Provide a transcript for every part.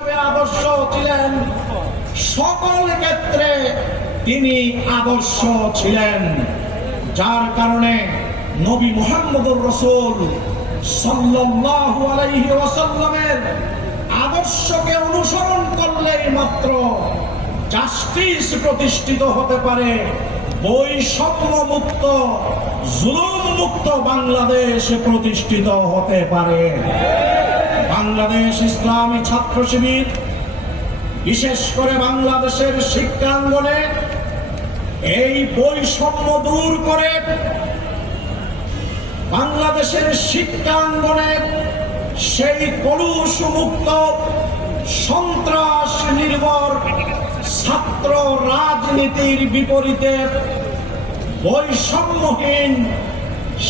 আদর্শ ছিলেন। সকল ক্ষেত্রে তিনি আদর্শ ছিলেন। যার কারণে নবী মুহাম্মদুর রসুল সাল্লাল্লাহু আলাইহি ওয়াসাল্লামের আদর্শকে অনুসরণ করলেই মাত্র জাস্টিস প্রতিষ্ঠিত হতে পারে বৈষম্য মুক্ত জুলুম মুক্ত বাংলাদেশ প্রতিষ্ঠিত হতে পারে। বাংলাদেশ ইসলামী ছাত্র শিবির, বিশেষ করে বাংলাদেশের শিক্ষাঙ্গনে এই বৈষম্য দূর করে বাংলাদেশের শিক্ষাঙ্গনে সেই কলুষ মুক্ত সন্ত্রাস নির্ভর ছাত্র রাজনীতির বিপরীতে বৈষম্যহীন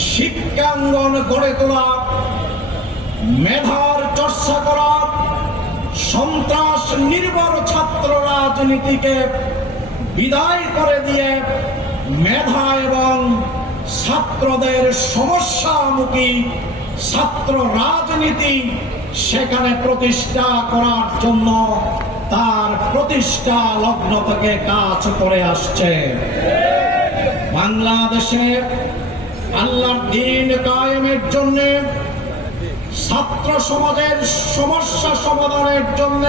শিক্ষাঙ্গন গড়ে তোলা মেধার চর্চা করা সন্ত্রাস নির্ভর ছাত্র রাজনীতিকে বিদায় করে দিয়ে মেধা এবং ছাত্রদের সমস্যামুখী ছাত্র রাজনীতি সেখানে প্রতিষ্ঠা করার জন্য তার প্রতিষ্ঠা লগ্ন থেকে কাজ করে আসছে। বাংলাদেশে আল্লাহর দিন কায়েমের জন্যে ছাত্র সমাজের সমস্যা সমাধানের জন্য